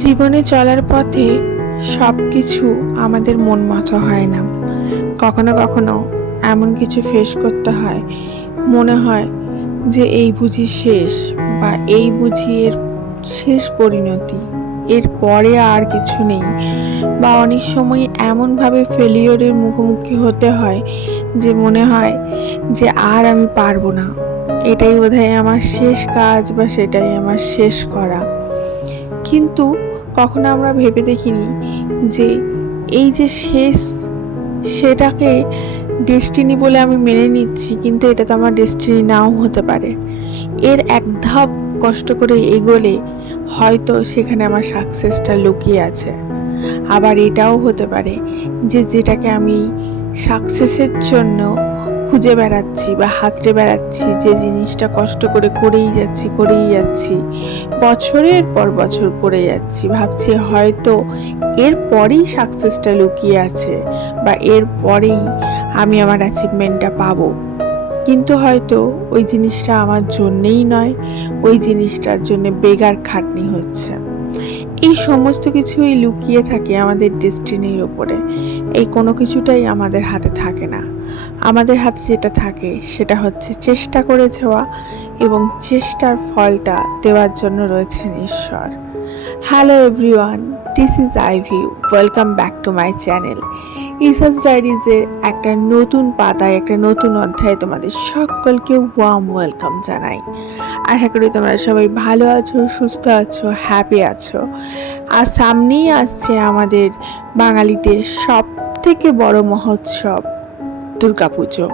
জীবনে চলার পথে সব কিছু আমাদের মন মতো হয় না। কখনো কখনো এমন কিছু ফেস করতে হয়, মনে হয় যে এই বুঝি শেষ বা এই বুঝি এর শেষ পরিণতি। এর পরে আর কিছু নেই বা অনেক সময় এমনভাবে ফেলিওরের মুখোমুখি হতে হয় যে মনে হয় যে আর আমি পারব না। এটাই বোধহয় আমার শেষ কাজ বা সেটাই আমার শেষ করা। কিন্তু কখনো আমরা ভেবে দেখিনি যে এই যে শেষ সেটাকে ডেস্টিনি বলে আমি মেনে নিচ্ছি, কিন্তু এটা তো আমার ডেস্টিনি নাও হতে পারে। এর এক ধাপ কষ্ট করে এগোলে হয়তো সেখানে আমার সাকসেসটা লুকিয়ে আছে। আবার এটাও হতে পারে যে যেটাকে আমি সাকসেসের জন্য খুঁজে বেড়াচ্ছি বা হাতড়ে বেড়াচ্ছি, যে জিনিসটা কষ্ট করে করেই যাচ্ছি করেই যাচ্ছি। বছরের পর বছর করে যাচ্ছি। ভাবছি হয়তো এর পরেই সাকসেসটা লুকিয়ে আছে বা এর পরেই আমি আমার অ্যাচিভমেন্টটা পাবো। কিন্তু হয়তো ওই জিনিসটা আমার জন্যেই নয়, ওই জিনিসটার জন্য বেগার খাটনি হচ্ছে। এই সমস্ত কিছুই লুকিয়ে থাকে আমাদের ডেস্টিনির ওপরে এই কোনো কিছুটাই আমাদের হাতে থাকে না। আমাদের হাতে যেটা থাকে, সেটা হচ্ছে চেষ্টা করে যাওয়া এবং চেষ্টার ফলটা দেওয়ার জন্য রয়েছেন ঈশ্বর। Hello everyone this is Ivy welcome back to my channel ইসাস ডায়েরিজের একটা নতুন পাতায়, একটা নতুন অধ্যায়ে তোমাদের সকলকে ওয়ার্ম ওয়েলকাম জানাই। আশা করি তোমরা সবাই ভালো আছো, সুস্থ আছো হ্যাপি আছো। আর সামনেই আসছে আমাদের বাঙালিদের সব থেকে বড় মহোৎসব। দুর্গাপুজো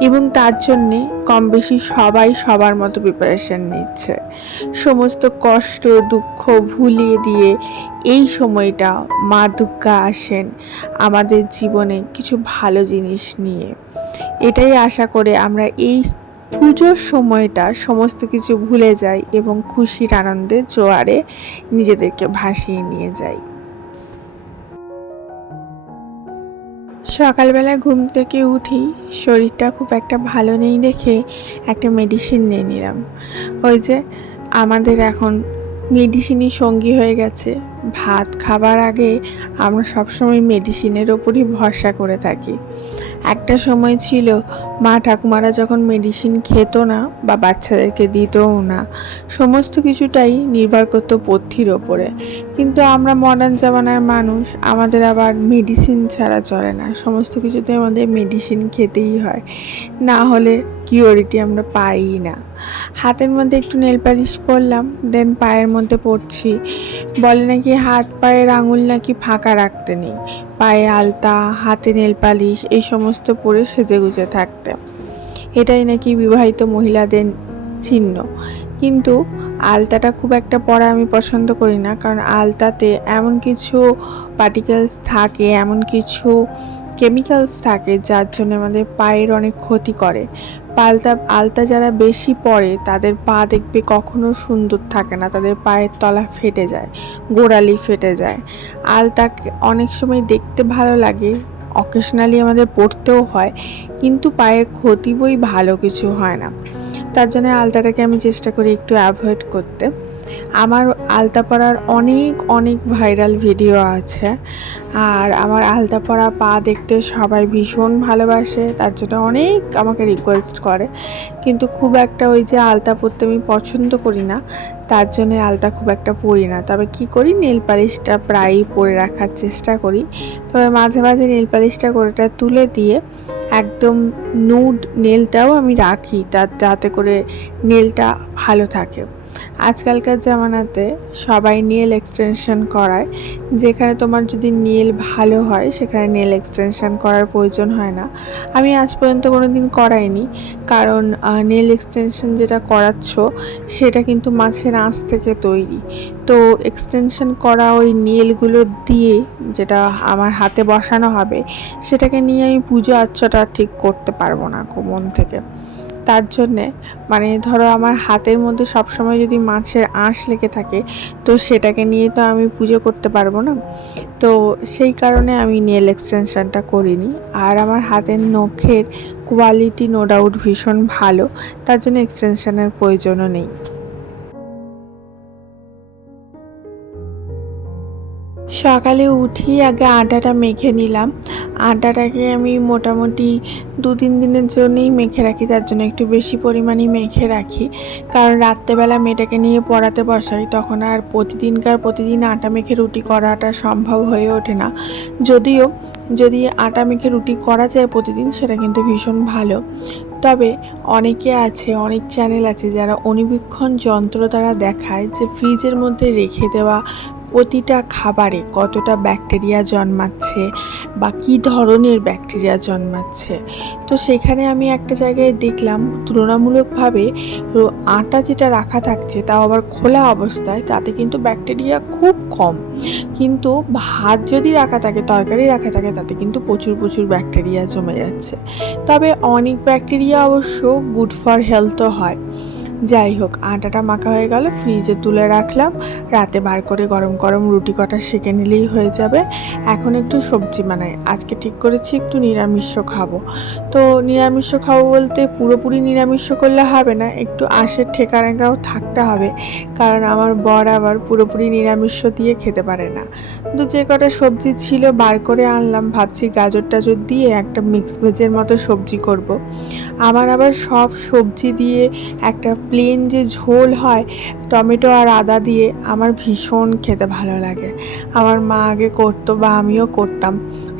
এবং তার জন্যে কম বেশি সবাই সবার মতো প্রিপারেশান নিচ্ছে। সমস্ত কষ্ট, দুঃখ ভুলিয়ে দিয়ে এই সময়টা মা দুর্গা আসেন আমাদের জীবনে কিছু ভালো জিনিস নিয়ে। এটাই আশা করে আমরা এই পুজোর সময়টা সমস্ত কিছু ভুলে যাই এবং খুশির আনন্দে জোয়ারে নিজেদেরকে ভাসিয়ে নিয়ে যাই। সকালবেলা ঘুম থেকে উঠি শরীরটা খুব একটা ভালো নেই দেখে একটা মেডিসিন নিয়ে নিলাম। ওই যে আমাদের এখন মেডিসিনই সঙ্গী হয়ে গেছে। ভাত খাবার আগে আমরা সবসময় মেডিসিনের ওপরই ভরসা করে থাকি। একটা সময় ছিল, মা ঠাকুমারা যখন মেডিসিন খেত না বা বাচ্চাদেরকে দিতও না, সমস্ত কিছুটাই নির্ভর করতো পথ্যির ওপরে। কিন্তু আমরা মডার্ন জামানার মানুষ, আমাদের আবার মেডিসিন ছাড়া চলে না। সমস্ত কিছুতে আমাদের মেডিসিন খেতেই হয়। না হলে কিওরিটি আমরা পাই না। হাতের মধ্যে একটু নেল পালিশ পরলাম দেন পায়ের মধ্যে পড়ছি। বলে নাকি হাত পায়ের আঙুল নাকি ফাঁকা রাখতে নেই। পায়ে আলতা, হাতে নেল পালিশ, এই সমস্ত পরে সেজে গুজে থাকতে। এটাই নাকি বিবাহিত মহিলাদের চিহ্ন কিন্তু আলতাটা খুব একটা পরা আমি পছন্দ করি না, কারণ আলতাতে এমন কিছু পার্টিকেলস থাকে, এমন কিছু কেমিক্যালস থাকে, যার জন্য আমাদের পায়ের অনেক ক্ষতি করে। পালতা আলতা যারা বেশি পরে তাদের পা দেখবে কখনো সুন্দর থাকে না। তাদের পায়ের তলা ফেটে যায়, গোড়ালি ফেটে যায়। আলতা অনেক সময় দেখতে ভালো লাগে অকেশনালি আমাদের পড়তেও হয়, কিন্তু পায়ের ক্ষতি বই ভালো কিছু হয় না। তার জন্য আলতাটাকে আমি চেষ্টা করি একটু অ্যাভয়েড করতে। আমার আলতা পরার অনেক অনেক ভাইরাল ভিডিও আছে। আর আমার আলতা পরা পা দেখতে সবাই ভীষণ ভালোবাসে, তার জন্য অনেক আমাকে রিকোয়েস্ট করে। কিন্তু খুব একটা ওই যে আলতা পরতে আমি পছন্দ করি না, তার জন্য আলতা খুব একটা পরি না। তবে কি করি, নেল পালিশটা প্রায়ই পরে রাখার চেষ্টা করি। তবে মাঝে মাঝে নেল পালিশটা করেটা তুলে দিয়ে একদম নুড নেলটাও আমি রাখি তার যাতে করে নেলটা ভালো থাকে। আজকালকার জামানাতে সবাই নেল এক্সটেনশন করায়। যেখানে তোমার যদি নেল ভালো হয়, সেখানে নেল এক্সটেনশন করার প্রয়োজন হয় না। আমি আজ পর্যন্ত কোনো দিন করাইনি। কারণ নেল এক্সটেনশন যেটা করাচ্ছ, সেটা কিন্তু মাছের আঁশ থেকে তৈরি। তো এক্সটেনশন করা ওই নেলগুলো দিয়ে যেটা আমার হাতে বসানো হবে, সেটাকে নিয়ে আমি পুজো আর্চটা ঠিক করতে পারব না মন থেকে। তার জন্যে মানে ধরো আমার হাতের মধ্যে সবসময় যদি মাছের আঁশ লেগে থাকে, তো সেটাকে নিয়ে তো আমি পুজো করতে পারব না। তো সেই কারণে আমি নেল এক্সটেনশানটা করিনি। আর আমার হাতের নখের কোয়ালিটি নো ডাউট ভীষণ ভালো, তার জন্য এক্সটেনশানের প্রয়োজনও নেই। সকালে উঠি আগে আটাটা মেখে নিলাম। আটাটাকে আমি মোটামুটি দু তিন দিনের জন্যই মেখে রাখি, তার জন্য একটু বেশি পরিমাণেই মেখে রাখি। কারণ রাত্রেবেলা মেয়েটাকে নিয়ে পড়াতে বসাই, তখন আর প্রতিদিনকার প্রতিদিন আটা মেখে রুটি করাটা সম্ভব হয়ে ওঠে না। যদিও, যদি আটা মেখে রুটি করা যায় প্রতিদিন, সেটা কিন্তু ভীষণ ভালো। তবে অনেকে আছে, অনেক চ্যানেল আছে যারা অণুবীক্ষণ যন্ত্র দ্বারা দেখায় যে ফ্রিজের মধ্যে রেখে দেওয়া প্রতিটা খাবারে কতটা ব্যাকটেরিয়া জন্মাচ্ছে বা কী ধরনের ব্যাকটেরিয়া জন্মাচ্ছে। তো সেখানে আমি একটা জায়গায় দেখলাম, তুলনামূলকভাবে আটা যেটা রাখা থাকছে তাও আবার খোলা অবস্থায়, তাতে কিন্তু ব্যাকটেরিয়া খুব কম। কিন্তু ভাত যদি রাখা থাকে, তরকারি রাখা থাকে, তাতে কিন্তু প্রচুর প্রচুর ব্যাকটেরিয়া জমে যাচ্ছে। তবে অনেক ব্যাকটেরিয়া অবশ্য গুড ফর হেলথও হয়। যাই হোক, আটাটা মাখা হয়ে গেল, ফ্রিজে তুলে রাখলাম। রাতে বার করে গরম গরম রুটি কটা সেঁকে নিলেই হয়ে যাবে। এখন একটু সবজি বানাই। আজকে ঠিক করেছি একটু নিরামিষ খাব। তো নিরামিষ খাব বলতে পুরোপুরি নিরামিষ করলে হবে না, একটু আঁশের ঠেকানাটাও থাকতে হবে। কারণ আমার বর আবার পুরোপুরি নিরামিষ দিয়ে খেতে পারে না। তো যে কটা সবজি ছিল বার করে আনলাম, ভাবছি গাজর টাজর দিয়ে একটা মিক্স ভেজের মতো সবজি করব। আমার আবার সব সবজি দিয়ে একটা প্লেন যে ঝোল হয় টমেটো আর আদা দিয়ে আমার ভীষণ খেতে ভালো লাগে। আমার মা আগে করতো বা আমিও করতাম।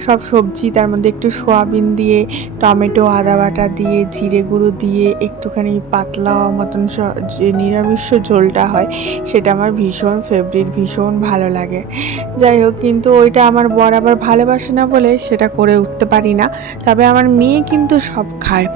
সব সবজি, তার মধ্যে একটু সোয়াবিন দিয়ে, টমেটো, আদা বাটা দিয়ে, জিরে গুঁড়ো দিয়ে, একটুখানি পাতলা মতন যে নিরামিষ ঝোলটা হয়, সেটা আমার ভীষণ ফেভারিট ভীষণ ভালো লাগে। যাই হোক, কিন্তু ওইটা আমার বর আবার ভালোবাসে না বলে সেটা করে উঠতে পারি না। তবে আমার মেয়ে কিন্তু সব খায়।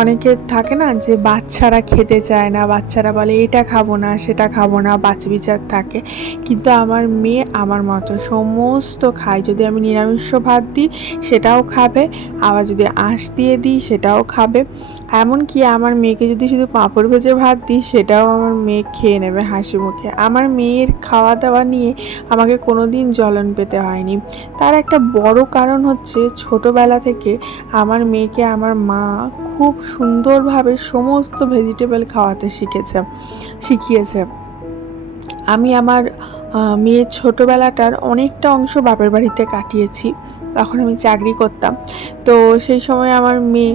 অনেকে থাকে না যে বাচ্চারা খেতে চায় না, বাচ্চারা বলে, এটা খাব না, সেটা খাব না বাছবিচার থাকে। কিন্তু আমার মেয়ে আমার মতো সমস্ত খায়। যদি আমি নিরামিষ ভাত দিই, সেটাও খাবে। আবার যদি আঁশ দিয়ে দিই, সেটাও খাবে। এমনকি আমার মেয়েকে যদি শুধু পাঁপড় ভেজে ভাত দিই, সেটাও আমার মেয়ে খেয়ে নেবে হাসি মুখে। আমার মেয়ের খাওয়া দাওয়া নিয়ে আমাকে কোনো দিন জ্বলন পেতে হয়নি। তার একটা বড় কারণ হচ্ছে, ছোটোবেলা থেকে আমার মেয়েকে আমার মা খুব সুন্দরভাবে সমস্ত ভেজিটেবল খাওয়াতে শিখেছে, শিখিয়েছে। আমি আমার মেয়ের ছোটোবেলাটার অনেকটা অংশ বাপের বাড়িতে কাটিয়েছি। তখন আমি চাকরি করতাম। তো সেই সময় আমার মেয়ে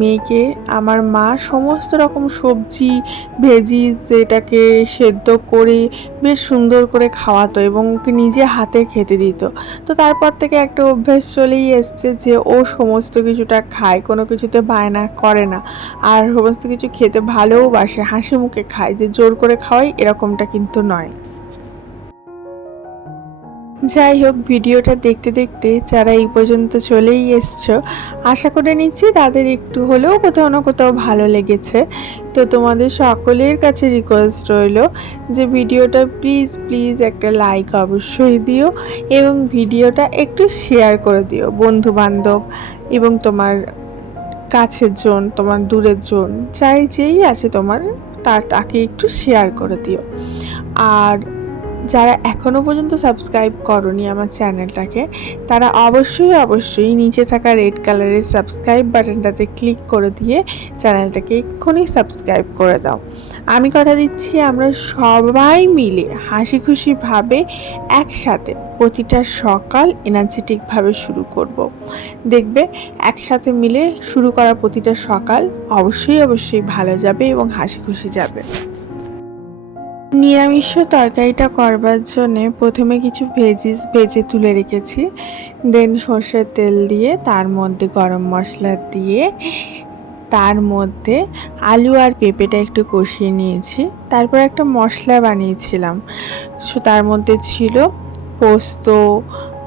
মেয়েকে আমার মা সমস্ত রকম সবজি ভেজি যেটাকে সেদ্ধ করে বেশ সুন্দর করে খাওয়াতো এবং ওকে নিজে হাতে খেতে দিত। তো তারপর থেকে একটা অভ্যেস চলেই এসছে যে ও সমস্ত কিছুটা খায়, কোনো কিছুতে বায়না করে না। আর সমস্ত কিছু খেতে ভালোবাসে হাসি মুখে খায় যে জোর করে খাওয়াই এরকমটা কিন্তু নয়। যাই হোক, ভিডিওটা দেখতে দেখতে যারা এই পর্যন্ত চলেই এসছো, আশা করে নিচ্ছি তাদের একটু হলেও কোথাও না কোথাও ভালো লেগেছে। তো তোমাদের সকলের কাছে রিকোয়েস্ট রইল যে ভিডিওটা প্লিজ প্লিজ একটা লাইক অবশ্যই দিও এবং ভিডিওটা একটু শেয়ার করে দিও বন্ধু বান্ধব এবং তোমার কাছের জন, তোমার দূরের জন চাই যেই আছে তোমার তার তাকে একটু শেয়ার করে দিও। আর যারা এখনও পর্যন্ত সাবস্ক্রাইব করনি আমার চ্যানেলটাকে, তারা অবশ্যই অবশ্যই নিচে থাকা রেড কালারের সাবস্ক্রাইব বাটনটাতে ক্লিক করে দিয়ে চ্যানেলটাকে এক্ষুনি সাবস্ক্রাইব করে দাও আমি কথা দিচ্ছি আমরা সবাই মিলে হাসি খুশিভাবে একসাথে প্রতিটা সকাল এনার্জেটিকভাবে শুরু করব। দেখবে, একসাথে মিলে শুরু করা প্রতিটা সকাল অবশ্যই অবশ্যই ভালো যাবে এবং হাসি খুশি যাবে নিরামিষ তরকারিটা করবার জন্যে প্রথমে কিছু ভেজিস ভেজে তুলে রেখেছি। দেন সর্ষের তেল দিয়ে, তার মধ্যে গরম মশলা দিয়ে, তার মধ্যে আলু আর পেঁপেটা একটু কষিয়ে নিয়েছি। তারপর একটা মশলা বানিয়েছিলাম। সো তার মধ্যে ছিল পোস্ত,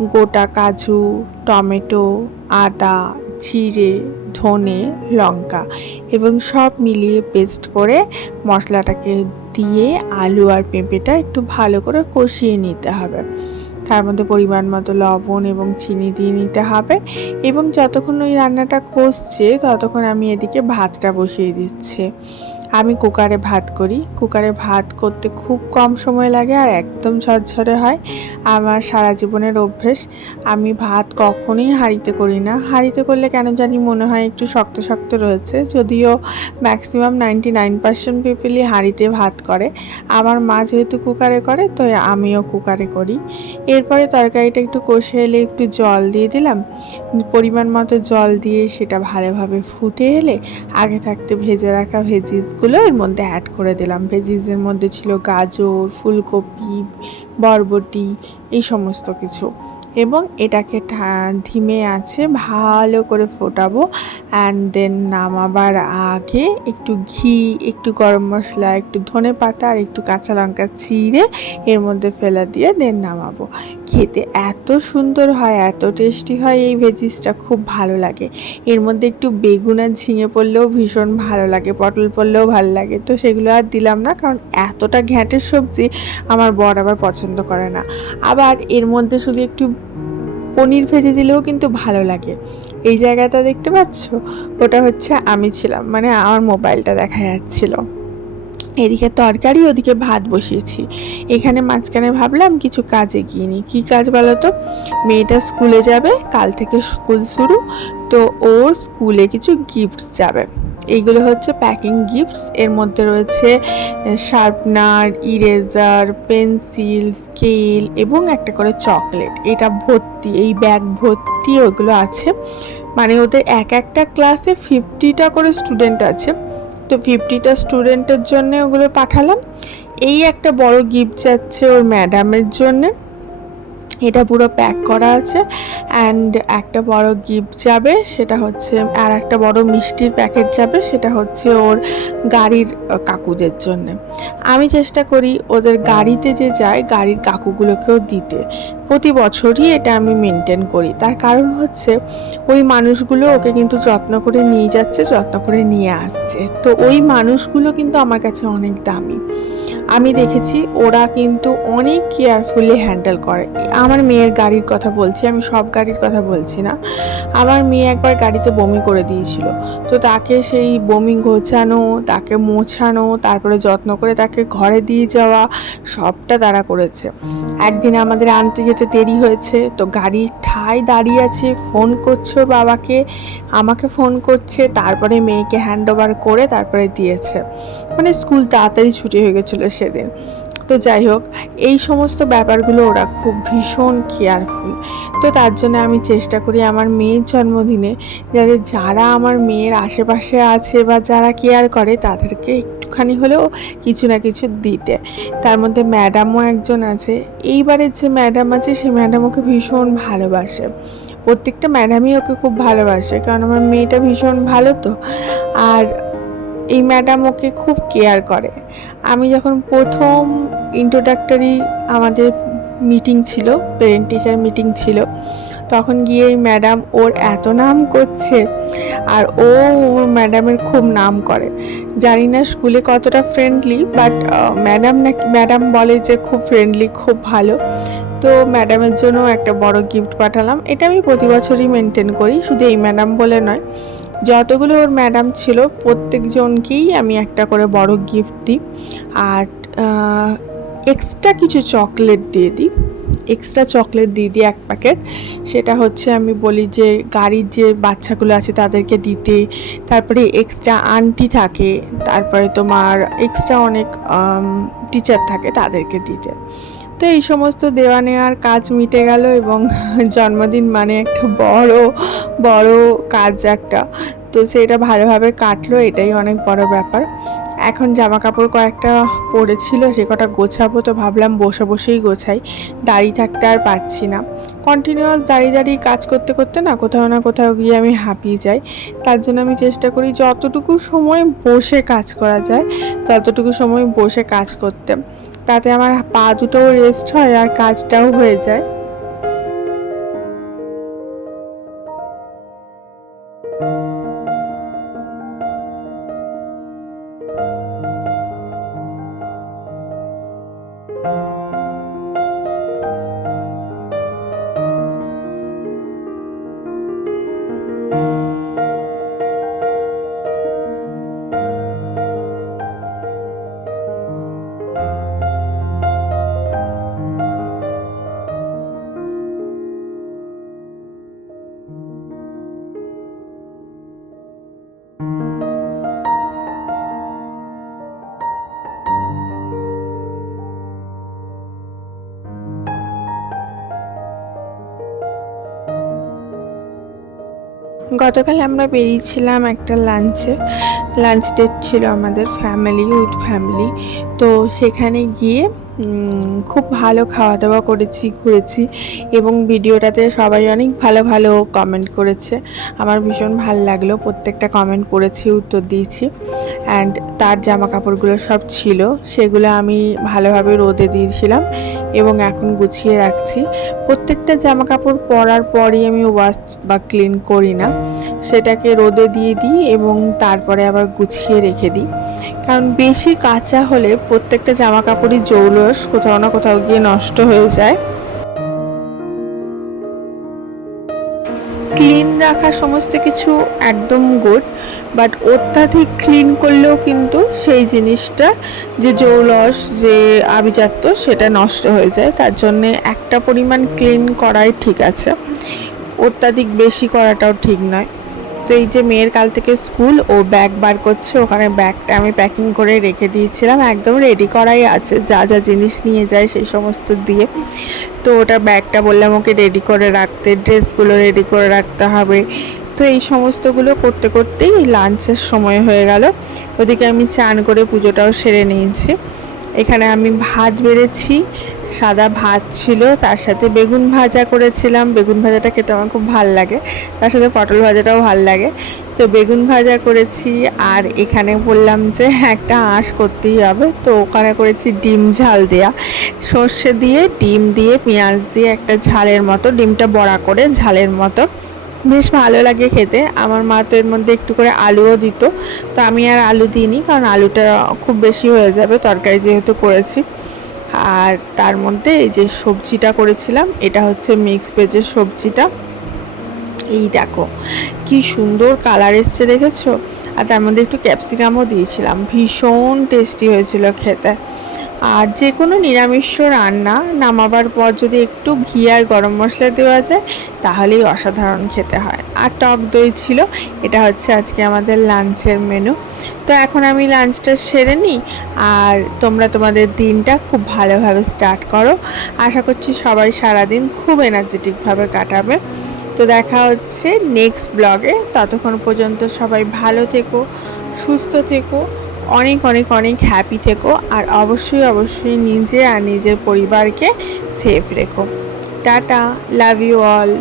গোটা কাজু, টমেটো, আদা জিরে, ধনে, লঙ্কা এবং সব মিলিয়ে পেস্ট করে মশলাটাকে দিয়ে আলু আর পেঁপেটা একটু ভালো করে কষিয়ে নিতে হবে। তার মধ্যে পরিমাণ মতো লবণ এবং চিনি দিয়ে নিতে হবে এবং যতক্ষণ ওই রান্নাটা কষছে ততক্ষণ আমি এদিকে ভাতটা বসিয়ে দিচ্ছি। আমি কুকারে ভাত করি। কুকারে ভাত করতে খুব কম সময় লাগে আর একদম ঝরঝরে হয়। আমার সারা জীবনের অভ্যেস। আমি ভাত কখনোই হাঁড়িতে করি না। হাঁড়িতে করলে কেন জানি মনে হয় একটু শক্ত শক্ত রয়েছে। যদিও ম্যাক্সিমাম নাইনটি নাইন পার্সেন্ট পিপলই হাঁড়িতে ভাত করে। আমার মা যেহেতু কুকারে করে, তো আমিও কুকারে করি। এরপরে তরকারিটা একটু কষে এলে একটু জল দিয়ে দিলাম। পরিমাণ মতো জল দিয়ে সেটা ভালোভাবে ফুটে এলে আগে থাকতে ভেজে রাখা ভেজিসগুলো এর মধ্যে অ্যাড করে দিলাম। ভেজিসের মধ্যে ছিল গাজর, ফুলকপি, বরবটি, এই সমস্ত কিছু। এবং এটাকে ধিমে আছে, ভালো করে ফোটাবো। অ্যান্ড দেন নামাবার আগে একটু ঘি, একটু গরম মশলা, একটু ধনে পাতা আর একটু কাঁচা লঙ্কা চিড়ে এর মধ্যে ফেলা দিয়ে দেন নামাবো। খেতে এত সুন্দর হয়, এত টেস্টি হয়, এই ভেজিসটা খুব ভালো লাগে। এর মধ্যে একটু বেগুন আর ঝিঙে পড়লেও ভীষণ ভালো লাগে, পটল পড়লেও ভালো লাগে। তো সেগুলো আর দিলাম না, কারণ এতটা ঘ্যাঁটের সবজি আমার বর আবার পছন্দ করে না। আবার এর মধ্যে শুধু একটু পনির ভেজে দিলেও কিন্তু ভালো লাগে। এই জায়গাটা দেখতে পাচ্ছ? ওটা হচ্ছে আমি ছিলাম মানে আমার মোবাইলটা দেখা যাচ্ছিল। এদিকে তরকারি, ওদিকে ভাত বসিয়েছি। এখানে মাঝখানে ভাবলাম কিছু কাজে গিয়ে নিই। কী কাজ বলো তো? মেয়েটা স্কুলে যাবে, কাল থেকে স্কুল শুরু, তো ওর স্কুলে কিছু গিফটস যাবে। এইগুলো হচ্ছে প্যাকিং গিফটস এর মধ্যে রয়েছে শার্পনার ইরেজার পেন্সিল স্কেল এবং একটা করে চকলেট এটা ভর্তি, এই ব্যাগ ভর্তি ওগুলো আছে। মানে ওদের এক একটা ক্লাসে ফিফটিটা করে স্টুডেন্ট আছে। তো ফিফটিটা স্টুডেন্টের জন্য ওগুলো পাঠালাম। এই একটা বড় গিফট যাচ্ছে ওর ম্যাডামের জন্যে। এটা পুরো প্যাক করা আছে অ্যান্ড একটা বড় গিফট যাবে, সেটা হচ্ছে, আর একটা বড় মিষ্টির প্যাকেট যাবে, সেটা হচ্ছে ওর গাড়ির কাকুদের জন্য। আমি চেষ্টা করি ওদের গাড়িতে যে যায়, গাড়ির কাকুগুলোকেও দিতে। প্রতি বছরই এটা আমি মেনটেন করি। তার কারণ হচ্ছে, ওই মানুষগুলো ওকে কিন্তু যত্ন করে নিয়ে যাচ্ছে, যত্ন করে নিয়ে আসছে। তো ওই মানুষগুলো কিন্তু আমার কাছে অনেক দামি। আমি দেখেছি, ওরা কিন্তু অনেক কেয়ারফুলি হ্যান্ডেল করে। আমার মেয়ের গাড়ির কথা বলছি, আমি সব গাড়ির কথা বলছি না। আমার মেয়ে একবার গাড়িতে বমি করে দিয়েছিল। তো তাকে সেই বমি ঘোচানো তাকে মোছানো, তারপরে যত্ন করে তাকে ঘরে দিয়ে যাওয়া, সবটা তারা করেছে। একদিন আমাদের আনতে যেতে দেরি হয়েছে, তো গাড়ির ঠাই দাঁড়িয়ে আছে ফোন করছে বাবাকে, আমাকে ফোন করছে, তারপরে মেয়েকে হ্যান্ড ওভার করে তারপরে দিয়েছে। মানে স্কুল তাড়াতাড়ি ছুটি হয়ে গেছিল সেদিন। তো যাই হোক, এই সমস্ত ব্যাপারগুলো ওরা খুব ভীষণ কেয়ারফুল তো তার জন্য আমি চেষ্টা করি আমার মেয়ের জন্মদিনে, যাতে যারা আমার মেয়ের আশেপাশে আছে বা যারা কেয়ার করে, তাদেরকে একটুখানি হলেও কিছু না কিছু দিতে। তার মধ্যে ম্যাডামও একজন আছে। এইবারের যে ম্যাডাম আছে সেই ম্যাডাম ওকে ভীষণ ভালোবাসে। প্রত্যেকটা ম্যাডামই ওকে খুব ভালোবাসে, কারণ আমার মেয়েটা ভীষণ ভালো তো। আর এই ম্যাডাম ওকে খুব কেয়ার করে। আমি যখন প্রথম ইন্ট্রোডাক্টরি আমাদের মিটিং ছিল পেরেন্ট টিচার মিটিং ছিল তখন গিয়ে ম্যাডাম ওর এত নাম করছে আর ও ম্যাডামের খুব নাম করে। জানি না স্কুলে কতটা ফ্রেন্ডলি বাট ম্যাডাম নাকি, ম্যাডাম বলে যে খুব ফ্রেন্ডলি খুব ভালো। তো ম্যাডামের জন্য একটা বড় গিফট পাঠালাম। এটা আমি প্রতি বছরই মেনটেন করি, শুধু এই ম্যাডাম বলে নয়। যতগুলো ওর ম্যাডাম ছিল, প্রত্যেকজনকেই আমি একটা করে বড় গিফট দিই। আর এক্সট্রা কিছু চকলেট দিয়ে দিই। এক্সট্রা চকলেট দিয়ে দিই এক প্যাকেট সেটা হচ্ছে আমি বলি যে, গাড়ির যে বাচ্চাগুলো আছে তাদেরকে দিতে। তারপরে এক্সট্রা আন্টি থাকে, তারপরে তোমার এক্সট্রা অনেক টিচার থাকে তাদেরকে দিতে। তো এই সমস্ত দেওয়া নেওয়ার কাজ মিটে গেল এবং জন্মদিন মানে একটা বড় বড় কাজ একটা। তো সেটা ভালোভাবে কাটলো, এটাই অনেক বড় ব্যাপার। এখন জামা কাপড় কয়েকটা পরেছিল, সে কটা গোছাবো তো ভাবলাম বসে বসেই গোছাই, দাঁড়িয়ে থাকতে আর পারছি না। কন্টিনিউয়াস দাঁড়িয়ে দাঁড়িয়ে কাজ করতে করতে না কোথাও না কোথাও গিয়ে আমি হাঁপিয়ে যাই। তার জন্য আমি চেষ্টা করি যতটুকু সময় বসে কাজ করা যায়, ততটুকু সময় বসে কাজ করতে। তাতে আমার পা দুটোও রেস্ট হয় আর কাজটাও হয়ে যায়। গতকাল আমরা বেরিয়েছিলাম একটা লাঞ্চে লাঞ্চ ডেট ছিল আমাদের ফ্যামিলি উইথ ফ্যামিলি তো সেখানে গিয়ে খুব ভালো খাওয়া দাওয়া করেছি, ঘুরেছি এবং ভিডিওটাতে সবাই অনেক ভালো ভালো কমেন্ট করেছে। আমার ভীষণ ভালো লাগল, প্রত্যেকটা কমেন্ট করেছি, উত্তর দিয়েছি অ্যান্ড তার জামা কাপড়গুলো সব ছিল, সেগুলো আমি ভালোভাবে রোদে দিয়েছিলাম এবং এখন গুছিয়ে রাখছি। প্রত্যেকটা জামা কাপড় পরার পরই আমি ওয়াশ বা ক্লিন করি না, সেটাকে রোদে দিয়ে দিই এবং তারপরে আবার গুছিয়ে রেখে দিই। কারণ বেশি কাঁচা হলে প্রত্যেকটা জামা কাপড়ই জৌলস কোথাও না কোথাও গিয়ে নষ্ট হয়ে যায়। ক্লিন রাখা সমস্ত কিছু একদম গুড বাট অত্যাধিক ক্লিন করলেও কিন্তু সেই জিনিসটা, যে জৌলস, যে আভিজাত্য, সেটা নষ্ট হয়ে যায়। তার জন্যে একটা পরিমাণ ক্লিন করাই ঠিক আছে। অত্যাধিক বেশি করাটাও ঠিক নয়। তো এই যে মেয়ের কাল থেকে স্কুল, ও ব্যাগ বার করছে, ওখানে ব্যাগটা আমি প্যাকিং করে রেখে দিয়েছিলাম, একদম রেডি করাই আছে, যা যা জিনিস নিয়ে যায় সেই সমস্ত দিয়ে। তো ওটা ব্যাগটা বললাম ওকে রেডি করে রাখতে, ড্রেসগুলো রেডি করে রাখতে হবে। তো এই সমস্তগুলো করতে করতেই লাঞ্চের সময় হয়ে গেল। ওদিকে আমি চান করে পুজোটাও সেরে নিয়েছি। এখানে আমি ভাত বেড়েছি সাদা ভাত ছিল, তার সাথে বেগুন ভাজা করেছিলাম। বেগুন ভাজাটা খেতে আমার খুব ভালো লাগে। তার সাথে পটল ভাজাটাও ভালো লাগে। তো বেগুন ভাজা করেছি, আর এখানে বললাম যে একটা আঁশ করতেই হবে। তো ওখানে করেছি ডিম ঝাল দেয়া। সর্ষে দিয়ে, ডিম দিয়ে, পেঁয়াজ দিয়ে একটা ঝালের মতো, ডিমটা বড়া করে ঝালের মতো। বেশ ভালো লাগে খেতে। আমার মা তো এর মধ্যে একটু করে আলুও দিত। তো আমি আর আলু দিইনি, কারণ আলুটা খুব বেশি হয়ে যাবে, তরকারি যেহেতু করেছি। আর তার মধ্যে এই যে সবজিটা করেছিলাম, এটা হচ্ছে মিক্স ভেজের সবজিটা। এই দেখো, কি সুন্দর কালার এসছে, দেখেছ? আর তার মধ্যে একটু ক্যাপসিকামও দিয়েছিলাম। ভীষণ টেস্টি হয়েছিল খেতে। আর যে কোনো নিরামিষ রান্না নামাবার পর যদি একটু ঘি আর গরম মশলা দেওয়া যায়, তাহলেই অসাধারণ খেতে হয়। আর টক দই ছিল, এটা হচ্ছে আজকে আমাদের লাঞ্চের মেনু। তো এখন আমি লাঞ্চটা সেরে নিই, আর তোমরা তোমাদের দিনটা খুব ভালোভাবে স্টার্ট করো। আশা করছি সবাই সারাদিন খুব এনার্জেটিকভাবে কাটাবে। তো দেখা হচ্ছে নেক্সট ব্লগে ততক্ষণ পর্যন্ত সবাই ভালো থেকো, সুস্থ থেকো, অনেক অনেক অনেক হ্যাপি থেকো আর অবশ্যই অবশ্যই নিজে আর নিজের পরিবারকে সেফ রেখো। Tata love you all